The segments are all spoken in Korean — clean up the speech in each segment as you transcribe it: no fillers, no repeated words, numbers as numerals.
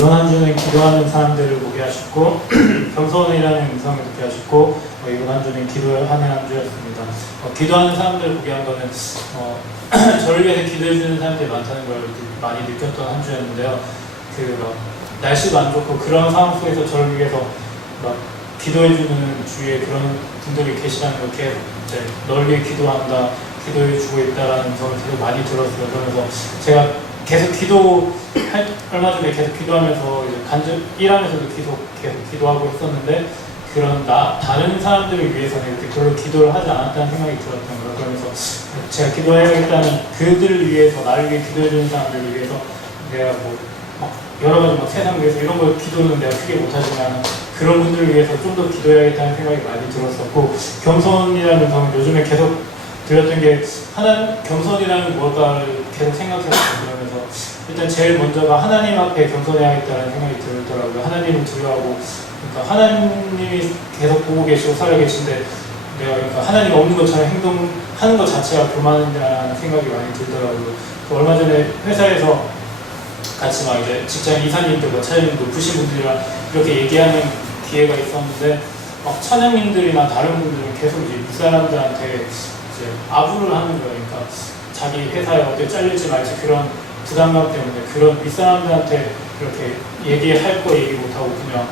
이번 한 주는 기도하는 사람들을 보게 하셨고 겸손이라는 음성을 듣게 하셨고 이번 한 주는 기도하는 한 주였습니다. 기도하는 사람들을 보게 한 거는 저를 위해서 기도해주는 사람들이 많다는 걸 많이 느꼈던 한 주였는데요. 날씨도 안 좋고 그런 상황 속에서 저를 위해서 기도해주는 주위에 그런 분들이 계시다는 걸 계속 이제 널 위해 기도한다, 기도해주고 있다라는 음성을 계속 많이 들었어요. 그러면서 제가 계속 얼마 전에 계속 기도하면서 이제 일하면서도 계속 기도하고 있었는데 그런 다른 사람들을 위해서는 이렇게 별로 기도를 하지 않았다는 생각이 들었던 거예요. 그러면서 제가 기도해야겠다는 그들을 위해서, 나를 위해 기도해주는 사람들을 위해서 내가 여러 가지 세상 위해서 이런 걸 기도는 내가 크게 못하지만 그런 분들을 위해서 좀 더 기도해야겠다는 생각이 많이 들었었고 겸손이라는 음성은 요즘에 계속 들었던 게 겸손이라는 뭘까를 계속 생각했어요. 그러면서 일단 제일 먼저가 하나님 앞에 겸손해야겠다는 생각이 들더라고요. 하나님을 두려워하고 그러니까 하나님이 계속 보고 계시고 살아 계신데 내가 그러니까 하나님 없는 것처럼 행동하는 것 자체가 교만이라는 생각이 많이 들더라고요. 얼마 전에 회사에서 같이 이제 직장 이사님들, 차장님 높으신 분들이랑 이렇게 얘기하는 기회가 있었는데 차장님들이나 다른 분들은 계속 이제 윗사람들한테 이제 아부를 하는 거예요. 그러니까 자기 회사에 어떻게 잘릴지 말지 그런 부담감 때문에 그런 윗사람들한테 이렇게 얘기할 거 얘기 못하고 그냥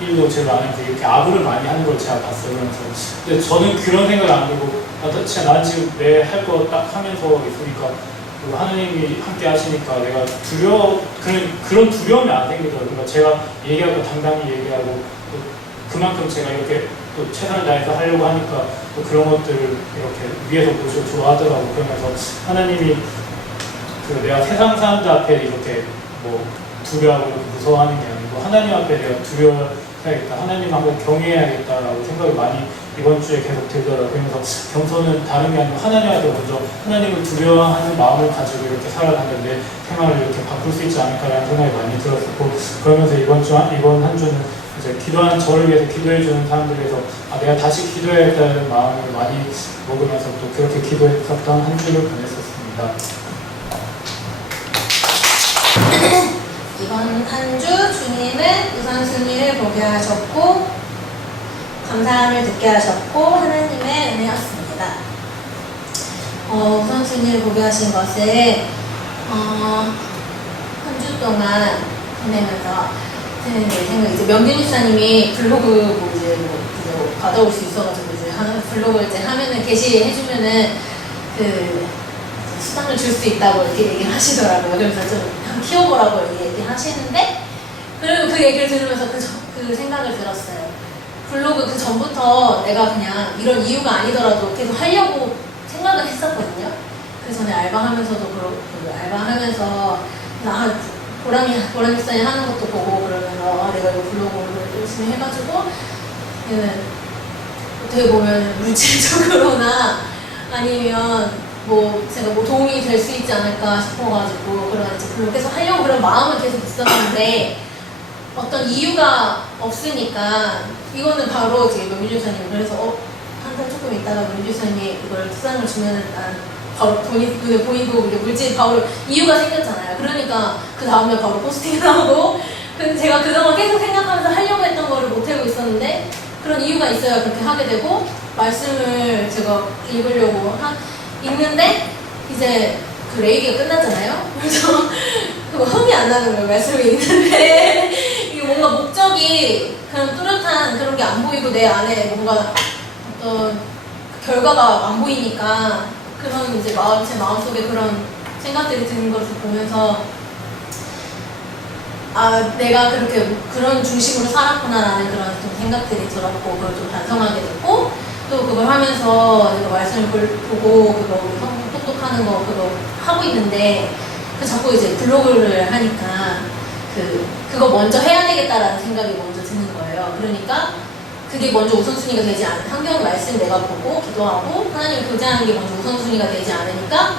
일도 제대로 안 하면서 이렇게 아부를 많이 하는 걸 제가 봤어요. 그러면서 근데 저는 그런 생각을 안 들고 난 지금 내 할 거 딱 하면서 있으니까 그리고 하나님이 함께 하시니까 내가 그런 두려움이 안 생기더라고요. 그러니까 제가 얘기하고 당당히 얘기하고 그만큼 제가 이렇게 또 최선을 다해서 하려고 하니까 또 그런 것들을 이렇게 위에서 보시고 좋아하더라고요. 그러면서 하나님이 내가 세상 사람들 앞에 이렇게 두려워하고 무서워하는 게 아니고 하나님 앞에 내가 두려워해야겠다, 하나님 앞에 경외해야겠다라고 생각이 많이 이번 주에 계속 들더라고요. 그래서 겸손은 다른 게 아니고 하나님 앞에 먼저 하나님을 두려워하는 마음을 가지고 이렇게 살아가는 내 생활을 이렇게 바꿀 수 있지 않을까라는 생각이 많이 들었었고 그러면서 이번 한 주는 이제 기도하는 저를 위해서 기도해주는 사람들에서 내가 다시 기도해야겠다는 마음을 많이 먹으면서 또 그렇게 기도했었던 한 주를 보냈었습니다. 이번 한 주 주님은 우선순위를 보게 하셨고 감사함을 듣게 하셨고 하나님의 은혜였습니다. 우선순위를 보게 하신 것을 한 주 동안 보내면서 드는 생각이 이제 명진 목사님이 블로그 이제 받아올 수 있어가지고 이제 블로그 이제 화면을 게시해주면은 수당을 줄 수 있다고 이렇게 얘기를 하시더라고요. 그래서 좀 키워보라고 얘기하시는데 그리고 그 얘기를 들으면서 그 생각을 들었어요. 블로그 그 전부터 내가 그냥 이런 이유가 아니더라도 계속 하려고 생각을 했었거든요. 그 전에 알바하면서도 그렇고 알바하면서 보람이 비싸니 하는 것도 보고 그러면서 내가 이거 블로그를 열심히 해가지고 어떻게 보면 물질적으로나 아니면 제가 도움이 될 수 있지 않을까 싶어가지고 그런 이제 블로그 계속 하려고 그런 마음은 계속 있었는데 어떤 이유가 없으니까 이거는 바로 이제 명진 목사님 그래서 한 달 조금 있다가 명진 목사님이 이걸 수당을 주면은 난 바로 돈이 눈에 보이고 물질 바로 이유가 생겼잖아요. 그러니까 그 다음에 바로 포스팅을 하고 제가 그동안 계속 생각하면서 하려고 했던 거를 못하고 있었는데 그런 이유가 있어야 그렇게 하게 되고 말씀을 제가 읽으려고 읽는데 이제 그 레이기가 끝났잖아요. 그래서 그거 흥이 안 나는 거예요. 말씀을 읽는데 이게 뭔가 목적이 그냥 뚜렷한 그런 게 안 보이고 내 안에 뭔가 어떤 결과가 안 보이니까 그런 이제 제 마음속에 그런 생각들이 드는 것을 보면서 내가 그런 중심으로 살았구나라는 그런 좀 생각들이 들었고 그걸 좀 반성하게 됐고 또 그걸 하면서 내가 말씀을 보고 그거 똑똑하는 거 그거 하고 있는데 자꾸 이제 블로그를 하니까 그거 먼저 해야 되겠다라는 생각이 먼저 드는 거예요. 그러니까 그게 먼저 우선순위가 되지 않은 성경 말씀 내가 보고 기도하고 하나님을 교제하는 게 먼저 우선순위가 되지 않으니까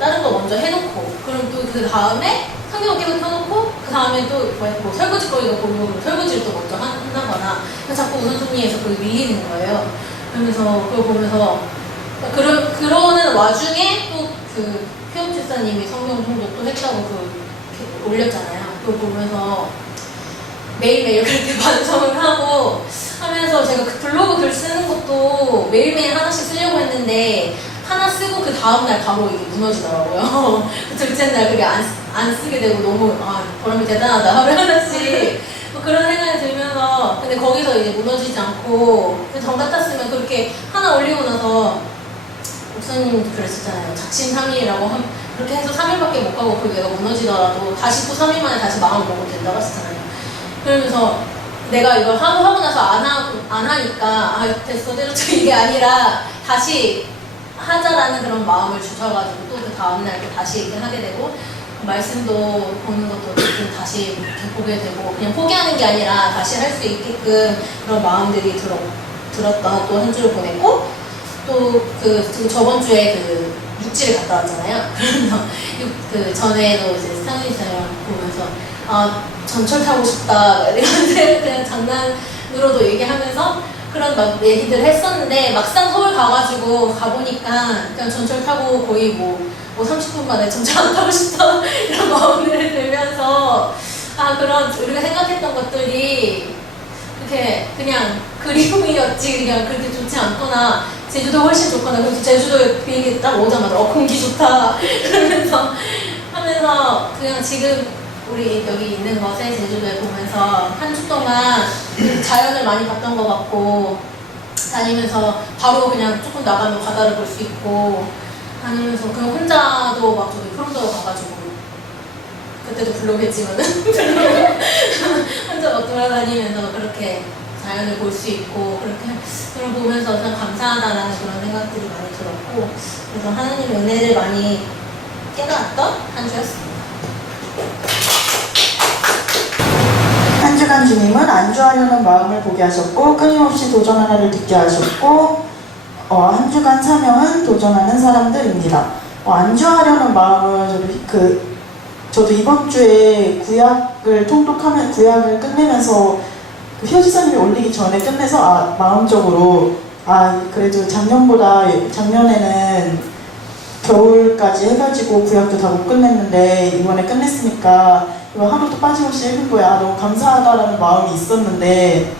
다른 거 먼저 해놓고 그럼 또 그 다음에 성경을 계속 켜놓고 그 다음에 또 설거지 거리가 보면 설거지를 또 먼저 한다거나 자꾸 우선순위에서 그게 밀리는 거예요. 그러면서 그걸 보면서 그러는 와중에 또 피엄 집사님이 성경 통독 또 했다고 올렸잖아요. 그걸 보면서 매일매일 그렇게 반성을 하고 하면서 제가 그 블로그 글 쓰는 것도 매일매일 하나씩 쓰려고 했는데 하나 쓰고 그 다음날 바로 이게 무너지더라고요. 그 둘째 날 그게 안 쓰게 되고 너무 보람이 대단하다 하루에 하나씩 뭐 그런 생각이 들면서 근데 거기서 이제 무너지지 않고 정 같았으면 그렇게 하나 올리고 나서 목사님도 그랬었잖아요. 작심삼일이라고 그렇게 해서 3일밖에 못 가고 그 내가 무너지더라도 다시 또 3일 만에 다시 마음 먹어도 된다고 했었잖아요. 그러면서 내가 이걸 하고 나서 안 하니까 됐어 때려쳐 이게 아니라 다시 하자라는 그런 마음을 주셔가지고 또 그 다음날 또 다시 이렇게 하게 되고 말씀도 보는 것도 다시 이렇게 보게 되고 그냥 포기하는 게 아니라 다시 할 수 있게끔 그런 마음들이 들었던 또 한 주를 보냈고 또 그 저번 주에 그 육지를 갔다 왔잖아요. 그래서 그 전에도 이제 스타일리스트랑 보면서 전철 타고 싶다 이런데 그냥 장난으로도 얘기하면서 그런 막 얘기들을 했었는데 막상 서울 가보니까 그냥 전철 타고 거의 뭐 30분 만에 전철 안 타고 싶다 이런 마음을 들면서 그런 우리가 생각했던 것들이 이렇게 그냥 그리움이었지 그냥 그렇게 좋지 않거나 제주도 훨씬 좋거나 그래서 제주도에 비행기 딱 오자마자 공기 좋다 그러면서 하면서 그냥 지금 우리 여기 있는 것에 제주도에 보면서 한 주 동안 자연을 많이 봤던 것 같고 다니면서 바로 그냥 조금 나가면 바다를 볼 수 있고 다니면서 그냥 혼자도 막 저기 프롬도 가가지고 그때도 블로그 했지만은 혼자 막 돌아다니면서 그렇게 자연을 볼 수 있고 그렇게 그걸 보면서 그냥 감사하다라는 그런 생각들이 많이 들었고 그래서 하나님의 은혜를 많이 깨달았던 한 주였습니다. 한 주간 주님은 안주하려는 마음을 보게 하셨고 끊임없이 도전 하나를 듣게 하셨고 한 주간 사명은 도전하는 사람들입니다. 안주하려는 마음을 저도 이번 주에 구약을 끝내면서 효지사님이 올리기 전에 끝내서 마음적으로 그래도 작년에는 겨울까지 해가지고 구약도 다 못 끝냈는데 이번에 끝냈으니까 이거 하루도 빠짐없이 읽은 거야. 너무 감사하다라는 마음이 있었는데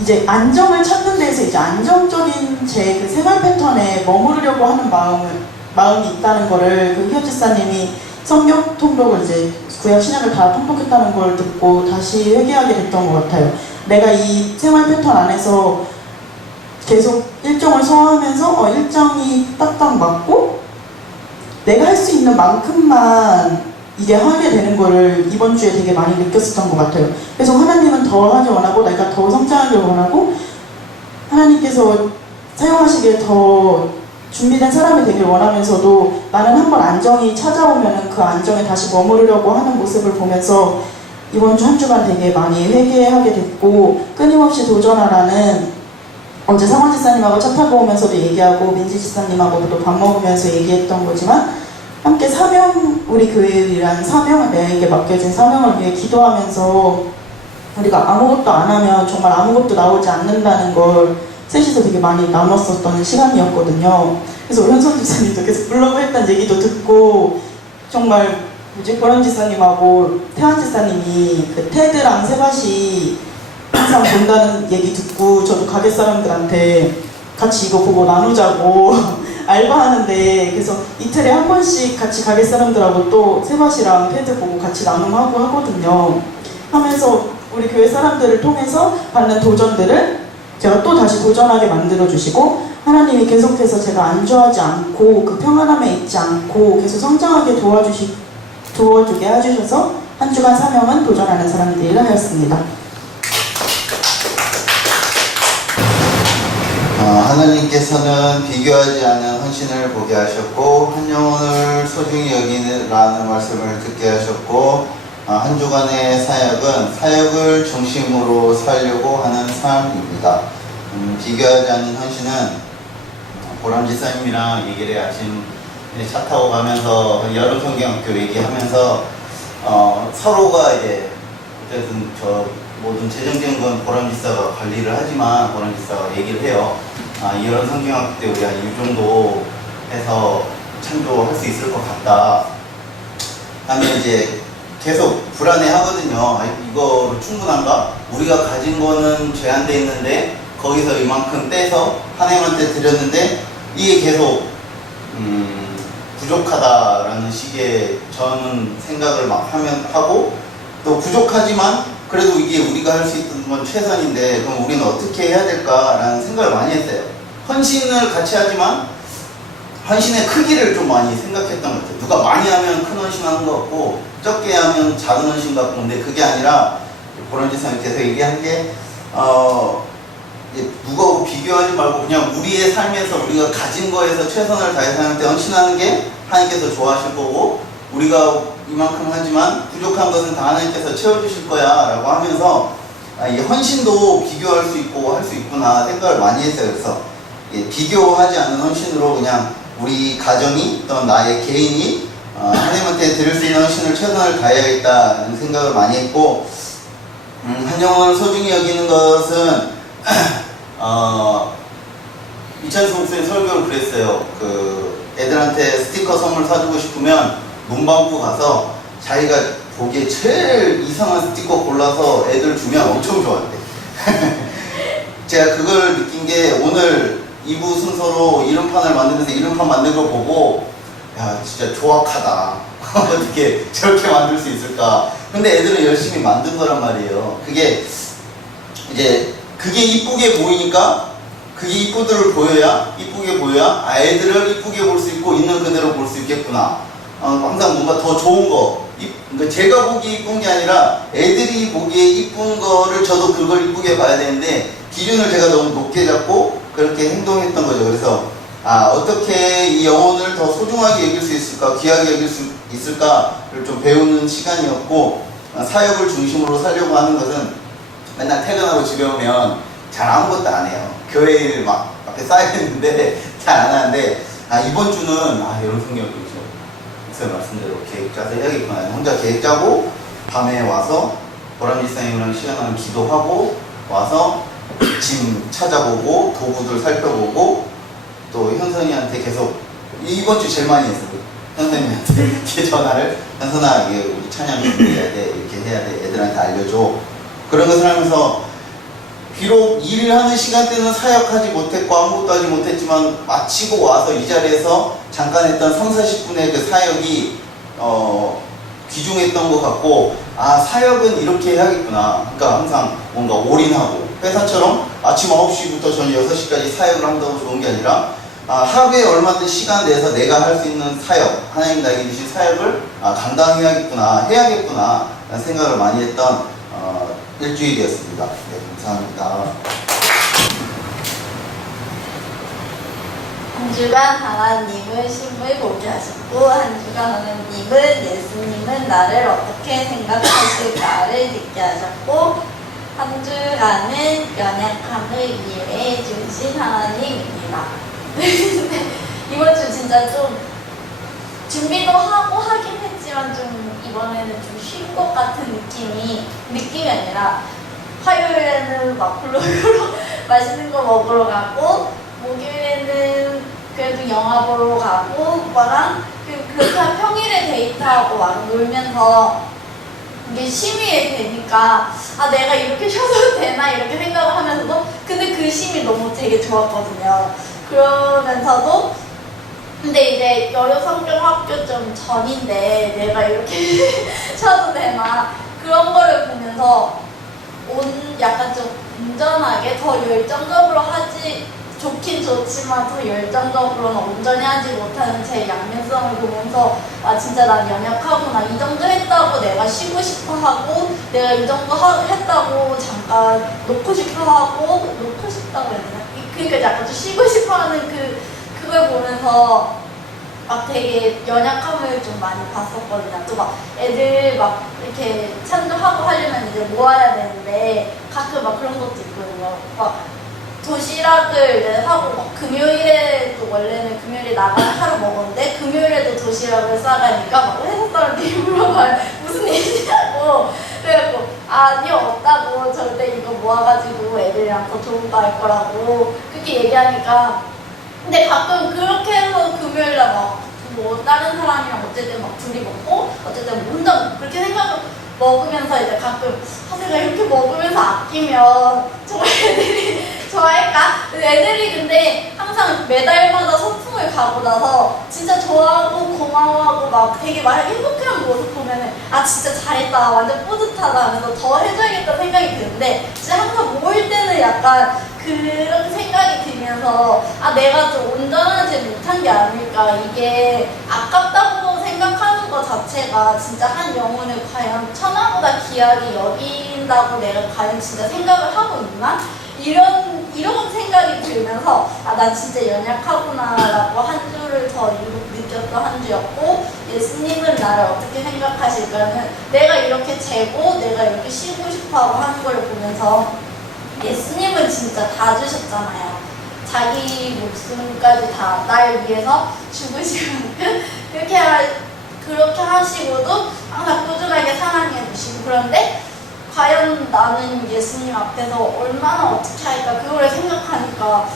이제 안정을 찾는 데에서 이제 안정적인 제 그 생활 패턴에 머무르려고 하는 마음이 있다는 거를 그 효지사님이 성경 통독을 이제 구약 신약을 다 통독했다는 걸 듣고 다시 회개하게 됐던 것 같아요. 내가 이 생활 패턴 안에서 계속 일정을 소화하면서 일정이 딱딱 맞고 내가 할 수 있는 만큼만 이게 하게 되는 거를 이번 주에 되게 많이 느꼈었던 것 같아요. 그래서 하나님은 더 하기 원하고 내가 더 성장하길 원하고 하나님께서 사용하시기에 더 준비된 사람이 되길 원하면서도 나는 한번 안정이 찾아오면 그 안정에 다시 머무르려고 하는 모습을 보면서 이번 주 한 주간 되게 많이 회개하게 됐고 끊임없이 도전하라는 어제 상원 지사님하고 차 타고 오면서도 얘기하고 민지 지사님하고도 밥 먹으면서 얘기했던 거지만 함께 우리 교회라는 사명을 내게 맡겨진 사명을 위해 기도하면서 우리가 아무것도 안 하면 정말 아무것도 나오지 않는다는 걸 셋이서 되게 많이 나눴었던 시간이었거든요. 그래서 현선 지사님도 계속 블로그 했던 얘기도 듣고 정말 보람 지사님하고 태환 지사님이 그 테드랑 세바시 항상 본다는 얘기 듣고 저도 가게 사람들한테 같이 이거 보고 나누자고 알바하는데 그래서 이틀에 한 번씩 같이 가게 사람들하고 또 세바시랑 테드 보고 같이 나눔하고 하거든요. 하면서 우리 교회 사람들을 통해서 받는 도전들을 제가 또 다시 도전하게 만들어주시고 하나님이 계속해서 제가 안주하지 않고 그 평안함에 있지 않고 계속 성장하게 도와주게 해주셔서 한 주간 사명은 도전하는 사람들이라 하였습니다. 하나님께서는 비교하지 않는 헌신을 보게 하셨고 한 영혼을 소중히 여기라는 말씀을 듣게 하셨고 한 주간의 사역을 중심으로 살려고 하는 삶입니다. 비교하지 않는 헌신은 보람 지사님이랑 얘기를 아침 차 타고 가면서 여름 성경학교 얘기하면서 서로가 이제 어쨌든 모든 재정적인 건 보람 지사가 관리를 하지만 보람 지사가 얘기를 해요. 이런 성경학교 때 우리가 이 정도 해서 창조할 수 있을 것 같다 하면 이제 계속 불안해 하거든요. 이거 충분한가? 우리가 가진 거는 제한돼 있는데 거기서 이만큼 떼서 하나님한테 드렸는데 이게 계속 부족하다라는 식의 저는 생각을 막 하고 또 부족하지만 그래도 이게 우리가 할 수 있는 건 최선인데 그럼 우리는 어떻게 해야 될까라는 생각을 많이 했어요. 헌신을 같이 하지만 헌신의 크기를 좀 많이 생각했던 것 같아요. 누가 많이 하면 큰 헌신하는 것 같고 적게 하면 작은 헌신 같고 근데 그게 아니라 보런지사님께서 얘기한 게 누구하고 비교하지 말고 그냥 우리의 삶에서 우리가 가진 거에서 최선을 다해서 하나님께 헌신하는 게 하나님께서 좋아하실 거고 우리가 이만큼 하지만 부족한 것은 다 하나님께서 채워주실 거야 라고 하면서 이 헌신도 비교할 수 있고 할 수 있구나 생각을 많이 했어요. 그래서 비교하지 않는 헌신으로 그냥 우리 가정이 또는 나의 개인이 하나님한테 드릴 수 있는 헌신을 최선을 다해야겠다는 생각을 많이 했고 한 영혼을 소중히 여기는 것은 이찬수 목사님 설교를 그랬어요. 애들한테 스티커 선물 사주고 싶으면 문방구 가서 자기가 보기에 제일 이상한 스티커 골라서 애들 주면 엄청 좋아한대. 제가 그걸 느낀 게 오늘 2부 순서로 이름판을 만들면서 이름판 만든 걸 보고 야 진짜 조악하다. 어떻게 저렇게 만들 수 있을까. 근데 애들은 열심히 만든 거란 말이에요. 그게 이제 그게 이쁘게 보이니까 그게 이쁘게 보여야 애들을 이쁘게 볼 수 있고 있는 그대로 볼 수 있겠구나. 항상 뭔가 더 좋은 거 그러니까 제가 보기에 이쁜 게 아니라 애들이 보기에 이쁜 거를 저도 그걸 이쁘게 봐야 되는데 기준을 제가 너무 높게 잡고 그렇게 행동했던 거죠. 그래서 어떻게 이 영혼을 더 소중하게 여길 수 있을까 귀하게 여길 수 있을까를 좀 배우는 시간이었고 사역을 중심으로 살려고 하는 것은 맨날 퇴근하고 집에 오면 잘 아무것도 안 해요. 교회 일 막 앞에 쌓여있는데 잘 안 하는데 이번 주는 이런 생각이 있죠. 목사님 말씀대로 계획 짜서 해야겠구나. 혼자 계획 짜고 밤에 와서 보람지사님이랑 시간하면 기도하고 와서 짐 찾아보고 도구들 살펴보고 또 현선이한테 계속 이번 주 제일 많이 했어요. 현선이한테 이렇게 전화를 현선아 우리 찬양 준비해야 돼 이렇게 해야 돼 애들한테 알려줘. 그런 것을 하면서 비록 일을 하는 시간대는 사역하지 못했고 아무것도 하지 못했지만 마치고 와서 이 자리에서 잠깐 했던 30-40분의 그 사역이 귀중했던 것 같고 사역은 이렇게 해야겠구나. 그러니까 항상 뭔가 올인하고 회사처럼 아침 9시부터 저녁 6시까지 사역을 한다고 좋은 게 아니라 하루에 얼마든 시간 내서 내가 할 수 있는 사역 하나님 나에게 주신 사역을 감당해야겠구나 해야겠구나 라는 생각을 많이 했던 일주일이었습니다. 네, 감사합니다. 한 주간 하나님은 신부를 보게 하셨고 한 주간 하나님은 예수님은 나를 어떻게 생각하실까를 듣게 하셨고 한 주간은 연약함을 이해해 주신 하나님입니다. 이번 주 진짜 좀 준비도 하고 하긴 했지만 좀 이번에는 좀 쉰 것 같은 느낌이 아니라 화요일에는 막 블로그로 맛있는 거 먹으러 가고 목요일에는 그래도 영화 보러 가고 오빠랑 그렇게 한 평일에 데이트하고 막 놀면서 이게 쉼이 되니까 내가 이렇게 쉬어도 되나 이렇게 생각을 하면서도 근데 그 쉼이 너무 되게 좋았거든요. 그러면서도 근데 이제 여여 성경 학교 좀 전인데 내가 이렇게 쉬어도 되나 그런 거를 보면서 약간 좀 온전하게 더 열정적으로 하지 좋긴 좋지만 더 열정적으로는 온전히 하지 못하는 제 양면성을 보면서 진짜 난 연약하구나 이 정도 했다고 내가 쉬고 싶어 하고 내가 이 정도 했다고 잠깐 놓고 싶다고 해야 되나? 그러니까 약간 좀 쉬고 싶어 하는 그걸 보면서 되게 연약함을 좀 많이 봤었거든요. 또 막 애들 막 이렇게 찬조하고 하려면 이제 모아야 되는데 가끔 막 그런 것도 있거든요. 막 도시락을 이제 하고 막 금요일에도 원래는 금요일에 나가서 하루 먹었는데 금요일에도 도시락을 싸가니까 막 회사 사람들이 물어봐요. 무슨 일이냐고. 그래갖고 아니요 없다고 절대 이거 모아가지고 애들이랑 더 좋은 거 할 거라고 그렇게 얘기하니까 근데 가끔 그렇게 해서 금요일날 막 뭐 다른 사람이랑 어쨌든 막 둘이 먹고 어쨌든 혼자 그렇게 생각을 먹으면서 이제 가끔 내가 이렇게 먹으면서 아끼면 정말 애들이 좋아할까? 애들이 근데 항상 매달마다 소풍을 가고 나서 진짜 좋아하고 고마워하고 막 되게 막 행복한 모습 보면은 아 진짜 잘했다 완전 뿌듯하다 하면서 더 해줘야겠다 생각이 드는데 진짜 항상 모일 때는 약간 그런 생각이 들면서 아 내가 좀 온전하지 못한 게 아닐까 이게 아깝다고 생각하는 것 자체가 진짜 한 영혼을 과연 천하보다 귀하게 여긴다고 내가 과연 진짜 생각을 하고 있나? 이런 생각이 들면서 아 나 진짜 연약하구나 라고 한 주를 더 느꼈던 한 주였고 예수님은 나를 어떻게 생각하실까는 내가 이렇게 재고 내가 이렇게 쉬고 싶어하고 하는 걸 보면서 예수님은 진짜 다 주셨잖아요. 자기 목숨까지 다 날 위해서 죽으실 만큼 그렇게 하시고도 항상 꾸준하게 사랑해 주시고 그런데 과연 나는 예수님 앞에서 얼마나 어떻게 할까 그거를 생각하니까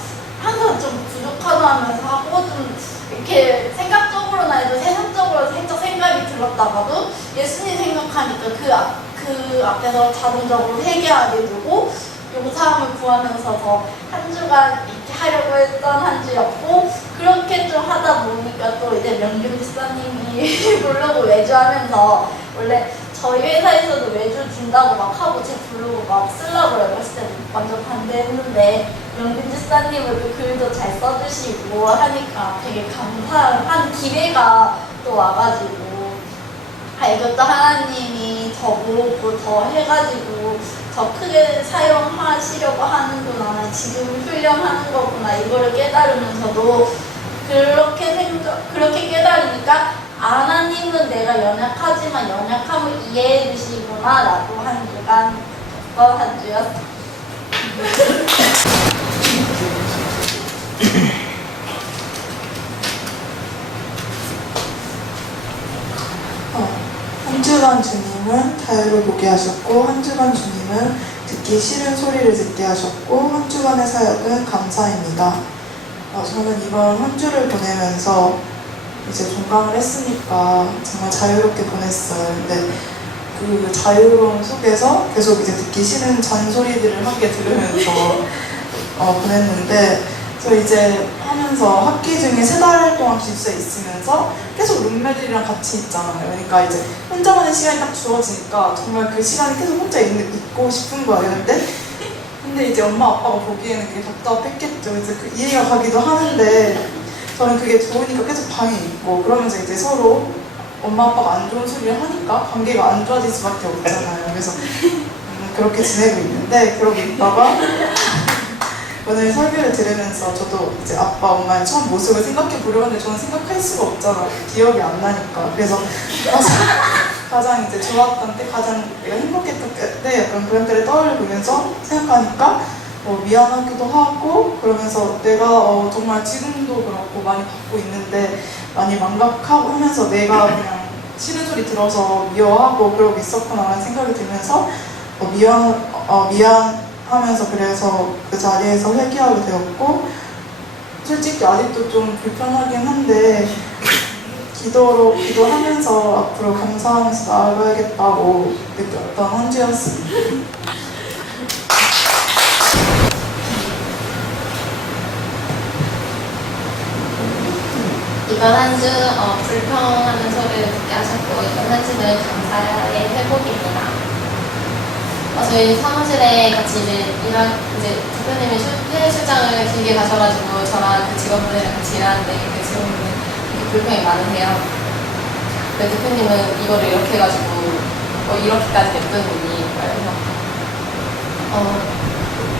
항상 좀 부족하다 하면서 하고 좀 이렇게 생각적으로나 해도 세상적으로 살짝 생각이 들었다가도 예수님 생각하니까 그 앞에서 자동적으로 회개하게 되고 용서함을 구하면서 더 한 주간 이렇게 하려고 했던 한 주였고 그렇게 좀 하다 보니까 또 이제 명균 집사님이 블로그 외주하면서 원래 저희 회사에서도 외주 준다고 막 하고 제 블로그 막 쓰려고 했을 때는 완전 반대했는데 명균 집사님은 또 글도 잘 써주시고 하니까 되게 감사한 기회가 또 와가지고 이것도 하나님이 더 모으고 더 해가지고 더 크게 사용하시려고 하는구나 지금 훈련하는 거구나 이거를 깨달으면서도 그렇게 깨달으니까 하나님은 내가 연약하지만 연약함을 이해해 주시구나 라고 한 주간 한 주였습니다. 한 주간 주님은 자유를 보게 하셨고 한 주간 주님은 듣기 싫은 소리를 듣게 하셨고 한 주간의 사역은 감사입니다. 저는 이번 한 주를 보내면서 이제 종강을 했으니까 정말 자유롭게 보냈어요. 근데 그 자유로움 속에서 계속 이제 듣기 싫은 잔소리들을 함께 들으면서 보냈는데 저 이제 하면서 학기 중에 3달 동안 기숙사에 있으면서 계속 룸메들이랑 같이 있잖아요. 그러니까 이제 혼자만의 시간이 딱 주어지니까 정말 그 시간이 계속 혼자 있고 싶은 거예요. 근데 이제 엄마 아빠가 보기에는 그게 답답했겠죠. 이제 그 이해가 가기도 하는데 저는 그게 좋으니까 계속 방에 있고 그러면서 이제 서로 엄마 아빠가 안 좋은 소리를 하니까 관계가 안 좋아질 수밖에 없잖아요. 그래서 그렇게 지내고 있는데 그러고 있다가 오늘 설교를 들으면서 저도 이제 아빠 엄마의 처음 모습을 생각해 보려고 하는데 저는 생각할 수가 없잖아요. 기억이 안 나니까. 그래서 가장 이제 좋았던 때, 가장 내가 행복했던 때 약간 그런 때를 떠올리면서 생각하니까 미안하기도 하고 그러면서 내가 정말 지금도 그렇고 많이 받고 있는데 많이 망각하고 하면서 내가 그냥 싫은 소리 들어서 미워하고 그러고 있었구나라는 생각이 들면서 미안하면서 그래서 그 자리에서 회개하게 되었고 솔직히 아직도 좀 불편하긴 한데 기도하면서 앞으로 감사하면서 나아가야겠다고 느꼈던 한 주였습니다. 이번 한 주 불평하는 소리를 듣게 하셨고 이번 한 주는 감사의 회복입니다. 저희 사무실에 같이 이제 대표님이 해외 출장을 길게 가셔가지고 저랑 그 직원분이랑 같이 일하는데 그 직원분은 되게 불평이 많으세요. 그 대표님은 이거를 이렇게 해가지고 이렇게까지 냅두느니 그래서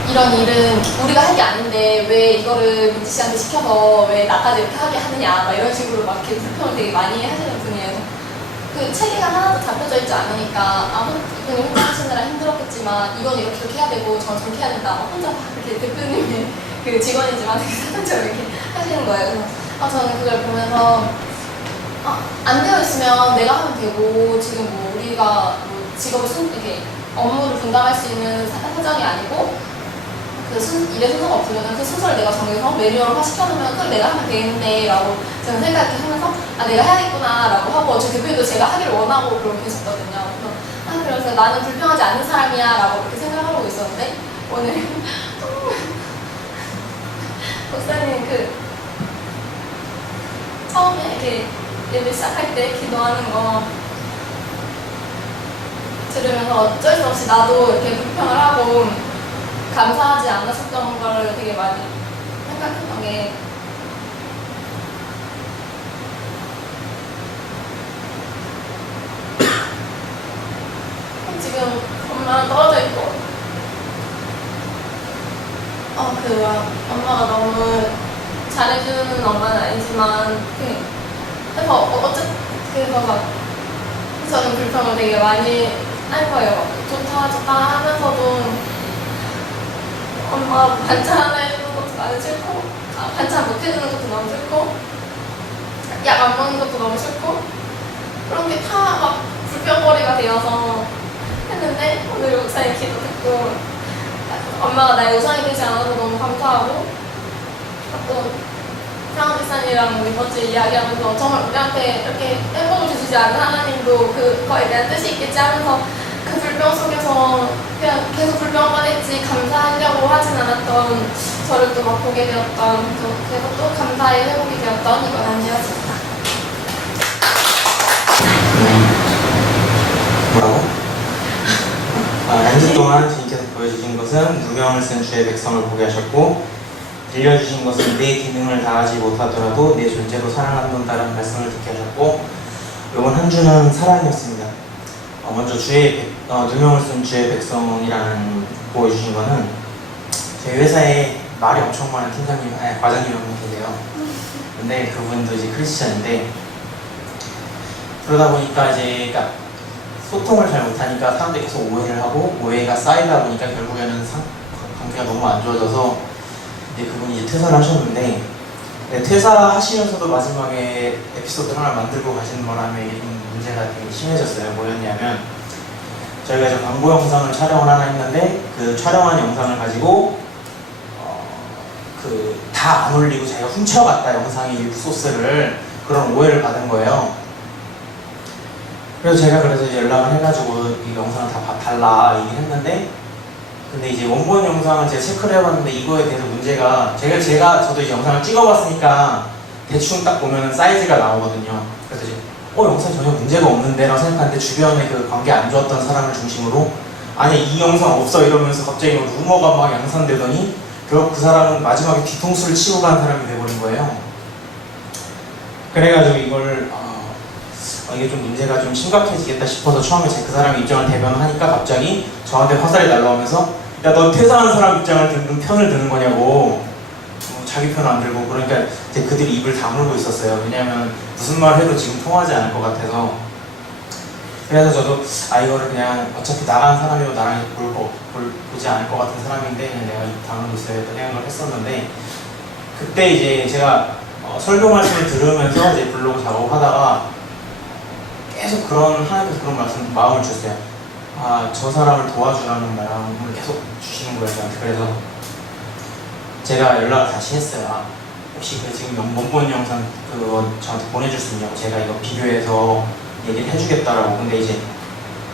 이런 일은 우리가 할 게 아닌데 왜 이거를 민지 씨한테 시켜서 왜 나까지 이렇게 하게 하느냐 막 이런 식으로 막 이렇게 불평을 되게 많이 하시는 분이에요. 그 체계가 하나도 잡혀져 있지 않으니까 대표님 혼자 하시느라 힘들었겠지만 이건 이렇게 해야 되고 저는 저렇게 해야 된다 혼자 막 이렇게 대표님이 그 직원이지만 사장처럼 이렇게 하시는 거예요. 그래서 저는 그걸 보면서 안 되어 있으면 내가 하면 되고 지금 뭐 우리가 뭐 직업을 이렇게 업무를 분담할 수 있는 사정이 아니고 일의 순서가 없으면 그 순서를 내가 정해서 매뉴얼화 시켜놓으면 그걸 내가 하면 되겠네 라고 제가 생각을 하면서 아 내가 해야겠구나 라고 하고 저 대표님도 제가 하기를 원하고 그렇게 했었거든요. 그래서 나는 불평하지 않는 사람이야 라고 그렇게 생각하고 있었는데 오늘 목사님 처음에 이렇게 예배 시작할 때 기도하는 거 들으면서 어쩔 수 없이 나도 이렇게 불평을 하고 감사하지 않았었던 걸 되게 많이 생각했던 게 지금 엄마랑 떨어져 있고 엄마가 너무 잘해주는 엄마는 아니지만 그래서 막 저는 불평을 되게 많이 할 거예요. 좋다 하면서도 엄마 반찬 하나 해주는 것도 나는 싫고 반찬 못 해주는 것도 너무 싫고 약 안 먹는 것도 너무 싫고 그런 게 다 막 불평거리가 되어서 했는데 오늘 목사님 기도 듣고 엄마가 나의 우상이 되지 않아서 너무 감사하고 또 상원 집사님이랑 이번 주에 이야기하면서 정말 우리한테 이렇게 행복을 주시지 않는 하나님도 그거에 대한 뜻이 있겠지 하면서 그 불평 속에서 그냥 계속 불평만 했지 감사하려고 하진 않았던 저를 또 막 보게 되었던 그래서 또 감사의 회복이 되었던 이번 한 주였습니다. 뭐라고? 한 주 동안 주님께서 보여주신 것은 누명을 쓴 주의 백성을 보게 하셨고 들려주신 것은 내 기능을 다하지 못하더라도 내 존재로 사랑한다는 말씀을 듣게 하셨고 이번 한 주는 사랑이었습니다. 먼저 누명을 쓴 주의 백성이라는 보여주신 거는 저희 회사에 말이 엄청 많은 과장님 한 분 계세요. 근데 그분도 이제 크리스천인데 그러다 보니까 소통을 잘 못하니까 사람들이 계속 오해를 하고 오해가 쌓이다 보니까 결국에는 관계가 너무 안 좋아져서 그분이 이제 퇴사를 하셨는데 퇴사하시면서도 마지막에 에피소드 하나 만들고 가시는 바람에 좀 문제가 되게 심해졌어요. 뭐였냐면 저희가 이제 광고 영상을 촬영을 하나 했는데 그 촬영한 영상을 가지고 다 안 올리고 자기가 훔쳐갔다 영상의 일부 소스를 그런 오해를 받은 거예요. 그래서 제가 이제 연락을 해가지고 이 영상을 다 달라 얘기했는데 근데 이제 원본 영상을 제가 체크를 해봤는데 이거에 대해서 문제가 저도 이제 영상을 찍어봤으니까 대충 딱 보면은 사이즈가 나오거든요. 그래서 이제 영상이 전혀 문제가 없는데 라고 생각하는데 주변에 그 관계 안 좋았던 사람을 중심으로 아니 이 영상 없어 이러면서 갑자기 루머가 막 양산되더니 결국 그 사람은 마지막에 뒤통수를 치고 간 사람이 돼버린 거예요. 그래가지고 이걸 이게 좀 문제가 좀 심각해지겠다 싶어서 처음에 그 사람의 입장을 대변하니까 갑자기 저한테 화살이 날라오면서 야 너 퇴사한 사람 입장을 듣는 편을 드는 거냐고 자기 편 안 들고 그러니까 이제 그들이 입을 다물고 있었어요. 왜냐하면 무슨 말 해도 지금 통하지 않을 것 같아서 그래서 저도 이거를 그냥 어차피 나간 사람이고 나랑 보지 않을 것 같은 사람인데 그냥 내가 입 다물고 있어야겠다 생각을 했었는데 그때 이제 제가 설교 말씀을 들으면서 이제 블로그 작업하다가 계속 하나님께서 그런 마음을 주셨어요. 저 사람을 도와주라는 마음을 계속 주시는 거예요. 저한테. 그래서 제가 연락을 다시 했어요. 혹시 지금 원본 영상 그거 저한테 보내줄 수 있냐고 제가 이거 비교해서 얘기를 해주겠다라고. 근데 이제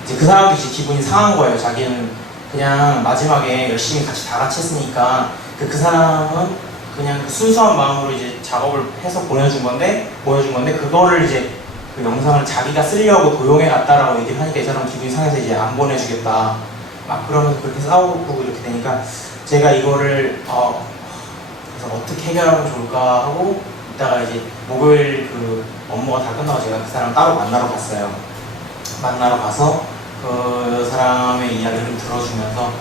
그 사람도 이제 기분이 상한 거예요. 자기는 그냥 마지막에 열심히 다 같이 했으니까 그 사람은 그냥 그 순수한 마음으로 이제 작업을 해서 보여준 건데 그거를 이제 그 영상을 자기가 쓰려고 도용해 갔다라고 얘기를 하니까 이 사람 기분이 상해서 이제 안 보내주겠다 막 그러면서 그렇게 싸우고 이렇게 되니까 제가 이거를 그래서 어떻게 해결하면 좋을까 하고 이따가 이제 목요일 그 업무가 다 끝나고 제가 그 사람 따로 만나러 갔어요. 만나러 가서 그 사람의 이야기를 좀 들어주면서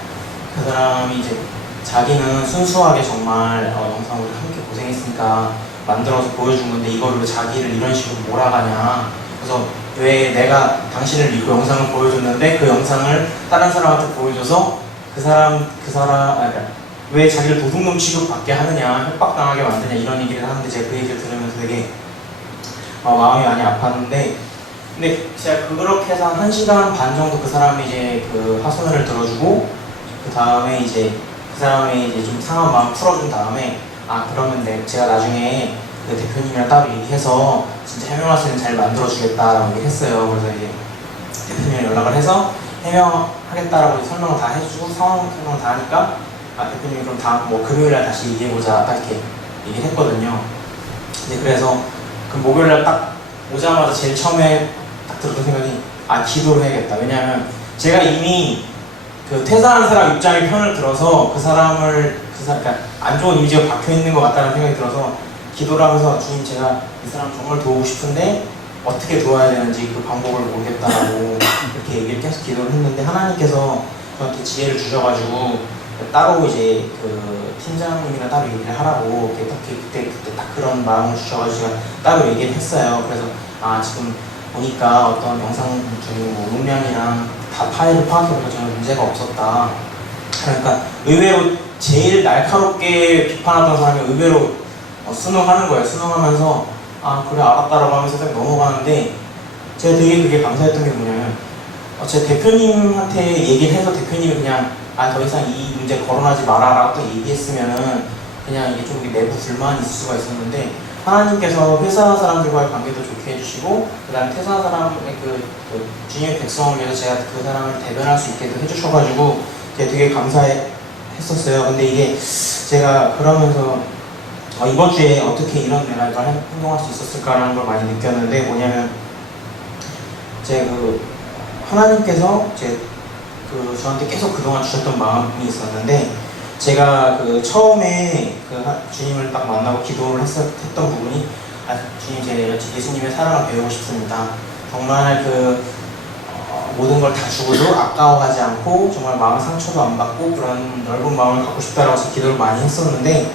그 사람이 이제 자기는 순수하게 정말 영상으로 함께 고생했으니까 만들어서 보여준 건데 이거를 왜 자기를 이런 식으로 몰아가냐. 그래서 왜 내가 당신을 믿고 영상을 보여줬는데 그 영상을 다른 사람한테 보여줘서 왜 자기를 도둑놈 취급받게 하느냐, 협박당하게 만드냐 이런 얘기를 하는데 제가 그 얘기를 들으면서 되게 마음이 많이 아팠는데 근데 제가 그렇게 해서 한 1시간 반 정도 그 사람이 이제 그 하소연을 들어주고 그 다음에 이제 그 사람의 이제 좀 상한 마음 풀어준 다음에 그러면 제가 나중에 그 대표님이랑 따로 얘기해서 진짜 해명할 수 있는 자리를 만들어주겠다라고 얘기를 했어요. 그래서 이제 대표님이랑 연락을 해서 해명하겠다라고 설명을 다 해주고 상황 설명을 다 하니까 대표님이 그럼 다음 금요일날 다시 얘기해보자 딱 이렇게 얘기를 했거든요. 근데 그래서 그 목요일날 딱 오자마자 제일 처음에 딱 들었던 생각이 기도를 해야겠다. 왜냐하면 제가 이미 그 퇴사하는 사람 입장의 편을 들어서 그러니까 안 좋은 이미지가 박혀 있는 것 같다는 생각이 들어서 기도를 하면서 주님 제가 이 사람 정말 도우고 싶은데 어떻게 도와야 되는지 그 방법을 모르겠다라고 이렇게 얘기를 계속 기도를 했는데 하나님께서 저한테 지혜를 주셔가지고 따로 이제 그 팀장님이랑 따로 얘기를 하라고 그때 딱 그런 마음을 주셔가지고 제가 따로 얘기를 했어요. 그래서 지금 보니까 어떤 영상 중에 음량이랑 다 파일을 파악해보니까 전혀 문제가 없었다. 그러니까 의외로 제일 날카롭게 비판하던 사람이 의외로 순응하는 거예요. 순응하면서 그래 알았다라고 하면서 딱 넘어가는데 제가 되게 그게 감사했던 게 뭐냐면 제 대표님한테 얘기를 해서 대표님이 그냥 더 이상 이 문제 거론하지 마라라고 또 얘기했으면은 그냥 이게 좀 내부 불만이 있을 수가 있었는데 하나님께서 회사 사람들과의 관계도 좋게 해주시고 그 다음에 퇴사한 사람의 그 주님의 백성을 위해서 제가 그 사람을 대변할 수 있게도 해주셔가지고 제가 되게 감사했었어요. 근데 이게 제가 그러면서 이번 주에 어떻게 내가 이걸 행동할 수 있었을까라는 걸 많이 느꼈는데 뭐냐면 하나님께서 저한테 계속 그동안 주셨던 마음이 있었는데 제가 처음에 주님을 딱 만나고 기도를 했던 부분이 주님 제가 예수님의 사랑을 배우고 싶습니다. 정말 모든 걸 다 주고도 아까워하지 않고 정말 마음 상처도 안 받고 그런 넓은 마음을 갖고 싶다라고 해서 기도를 많이 했었는데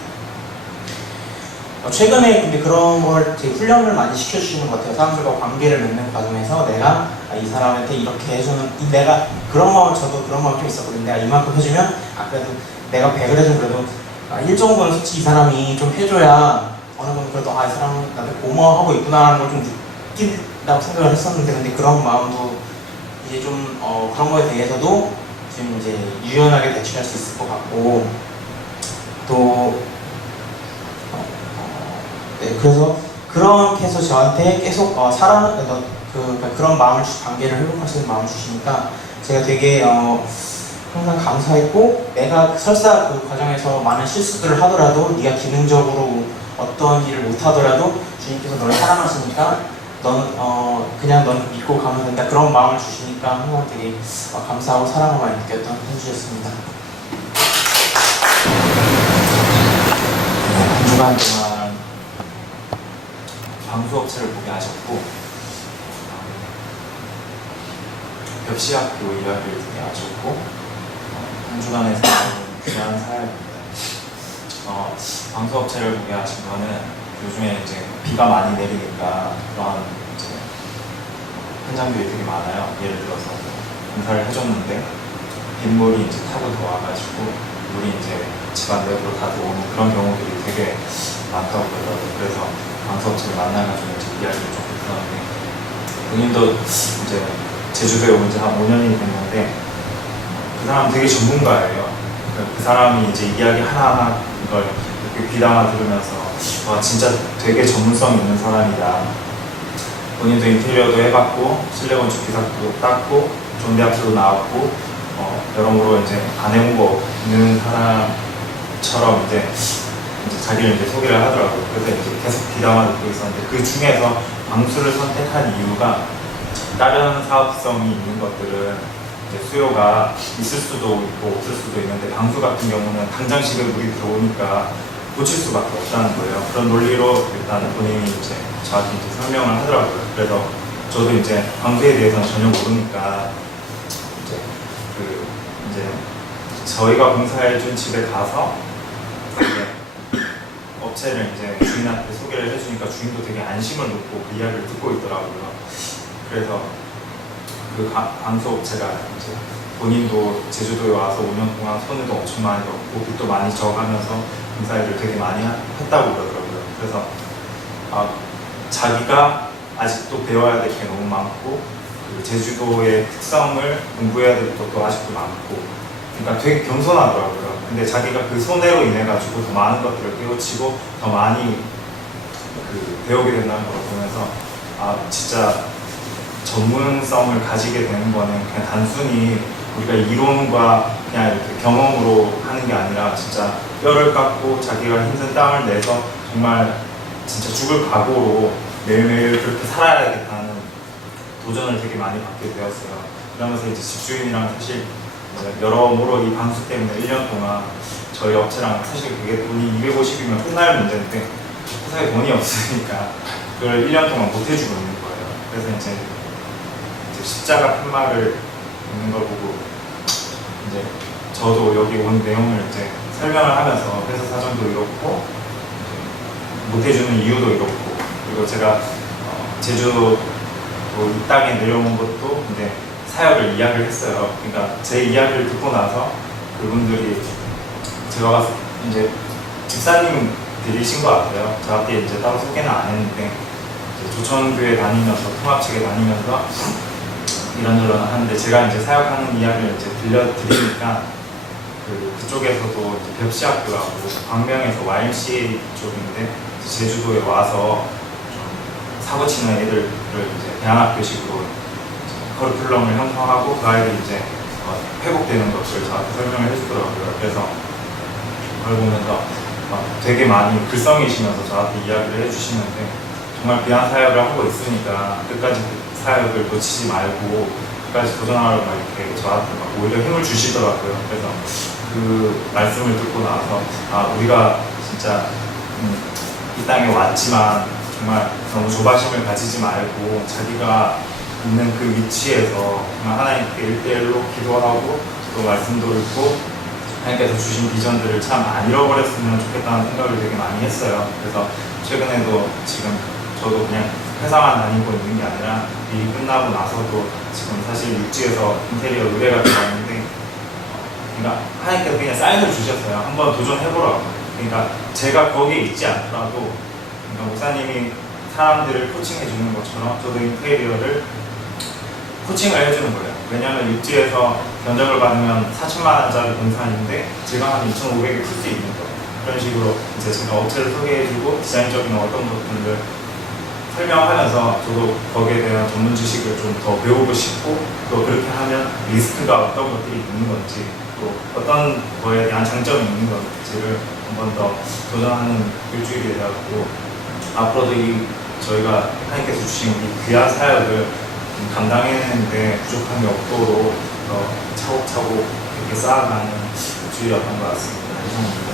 최근에 근데 그런 걸 되게 훈련을 많이 시켜주시는 것 같아요. 사람들과 관계를 맺는 과정에서 내가 이 사람한테 이렇게 해주는 내가 그런 마음 저도 그런 마음 좀 있었거든요. 내가 이만큼 해주면 그래도 내가 100을 해주면 그래도 일정도는 솔직히 이 사람이 좀 해줘야 어느 정도 그래도 이 사람은 나한테 고마워하고 있구나라는 걸 좀 느낀다고 생각을 했었는데 근데 그런 마음도 이제 좀 그런 거에 대해서도 지금 이제 유연하게 대처할 수 있을 것 같고 또 그래서 그렇게 해서 저한테 계속 그런 마음을 관계를 회복할 수 있는 마음을 주시니까 제가 되게 항상 감사했고 내가 설사 그 과정에서 많은 실수들을 하더라도 네가 기능적으로 어떤 일을 못하더라도 주님께서 너를 사랑하시니까 그냥 넌 믿고 가면 된다 그런 마음을 주시니까 항상 되게 감사하고 사랑을 많이 느꼈던 한 주였습니다. 한 주간 동안 방수업체를 보게 하셨고 벽시학교 이야기를 듣게 하셨고 한 주간의 귀한 사역입니다. 방수업체를 보게 하신 거는 요즘에 이제 비가 많이 내리니까 그런 이제 현장들이 되게 많아요. 예를 들어서 공사를 해줬는데 빗물이 이제 타고 들어와가지고 물이 이제 집안 내부로 다 들어오는 그런 경우들이 되게 많다고 그러더라고요. 그래서 방수업체를 만나가지고 이야기를 좀 들었는데 본인도 이제 제주도에 온 지 한 5년이 됐는데 그 사람 되게 전문가예요. 그 사람이 이제 이야기 하나하나 이걸 이렇게 귀담아 들으면서 진짜 되게 전문성 있는 사람이다. 본인도 인테리어도 해봤고 실내 건축 기사도 땄고 좋은 대학교도 나왔고 여러모로 이제 안 해본 거 있는 사람처럼 이제 자기를 이제 소개를 하더라고요. 그래서 이제 계속 귀담아 듣고 있었는데 그 중에서 방수를 선택한 이유가 다른 사업성이 있는 것들은 이제 수요가 있을 수도 있고 없을 수도 있는데 방수 같은 경우는 당장 집에 물이 들어오니까 고칠 수밖에 없다는 거예요. 그런 논리로 일단 본인이 이제 저한테 이제 설명을 하더라고요. 그래서 저도 이제 방수에 대해서는 전혀 모르니까 이제 저희가 공사해준 집에 가서 이제 업체를 이제 주인한테 소개를 해주니까 주인도 되게 안심을 놓고 그 이야기를 듣고 있더라고요. 그래서 그 방수업체가 이제 본인도 제주도에 와서 5년 동안 손해도 엄청 많이 넣고 빚도 많이 져가면서 공사 일을 되게 많이 했다고 그러더라고요. 그래서 자기가 아직도 배워야 될 게 너무 많고 그 제주도의 특성을 공부해야 될 것도 아직도 많고 그러니까 되게 겸손하더라고요. 근데 자기가 그 손해로 인해 가지고 더 많은 것들을 깨우치고 더 많이 배우게 된다는 걸 보면서 아 진짜 전문성을 가지게 되는 거는 그냥 단순히 우리가 이론과 그냥 이렇게 경험으로 하는 게 아니라 진짜 뼈를 깎고 자기가 힘든 땀을 내서 정말 진짜 죽을 각오로 매일매일 그렇게 살아야겠다는 도전을 되게 많이 받게 되었어요. 그러면서 이제 집주인이랑 사실 여러모로 이 방수 때문에 1년 동안 저희 업체랑 사실 그게 돈이 250이면 끝날 문제인데 회사에 돈이 없으니까 그걸 1년 동안 못 해주고 있는 거예요. 그래서 이제 십자가 팻말을 읽는 걸 보고 이제 저도 여기 온 내용을 이제 설명을 하면서 회사 사정도 이렇고 못 해주는 이유도 이렇고 그리고 제가 제주도 이 땅에 내려온 것도 이제 사역을 이야기를 했어요. 그러니까 제 이야기를 듣고 나서 그분들이 제가 봤을 때 이제 집사님들이신 것 같아요. 저한테 이제 따로 소개는 안 했는데 조천교회 다니면서 통합측에 다니면서 이런저런 하는데 제가 이제 사역하는 이야기를 이제 들려드리니까 그쪽에서도 이제 벽시학교하고 광명에서 YMCA 쪽인데 제주도에 와서 좀 사고 치는 애들을 이제 대안학교식으로 커리큘럼을 형성하고 그 아이들이 이제 회복되는 것을 저한테 설명을 해주더라고요. 그래서 그걸 보면서 되게 많이 글썽이시면서 저한테 이야기를 해주시는데 정말 귀한 사역을 하고 있으니까 끝까지 그 사역을 놓치지 말고 끝까지 도전하라고 이렇게 저한테 오히려 힘을 주시더라고요. 그래서 그 말씀을 듣고 나서 우리가 진짜 이 땅에 왔지만 정말 너무 조바심을 가지지 말고 자기가 있는 그 위치에서 정말 하나님께 1대1로 기도하고 또 말씀도 읽고 하나님께서 주신 비전들을 참 안 잃어버렸으면 좋겠다는 생각을 되게 많이 했어요. 그래서 최근에도 지금 저도 그냥 회사만 다니고 있는 게 아니라 일이 끝나고 나서도 지금 사실 육지에서 인테리어 의뢰가 들어왔는데 그러니까 하나님께서 그냥 사인을 주셨어요. 한번 도전해보라고. 그러니까 제가 거기에 있지 않더라도 그러니까 목사님이 사람들을 코칭해 주는 것처럼 저도 인테리어를 코칭을 해주는 거예요. 왜냐하면 육지에서 견적을 받으면 4천만 원짜리 공사인데 제가 한 2,500에 풀 수 있는 거예요. 그런 식으로 이제 제가 업체를 소개해주고 디자인적인 어떤 것들을 설명하면서 저도 거기에 대한 전문 지식을 좀 더 배우고 싶고 또 그렇게 하면 리스크가 어떤 것들이 있는 건지 또 어떤 거에 대한 장점이 있는 건지를 한 번 더 도전하는 일주일이 되었고 앞으로도 저희가 하나님께서 주신 이 귀한 사역을 감당해내는데 부족함이 없도록 차곡차곡 이렇게 쌓아가는 일주일이었던 것 같습니다. 이상입니다.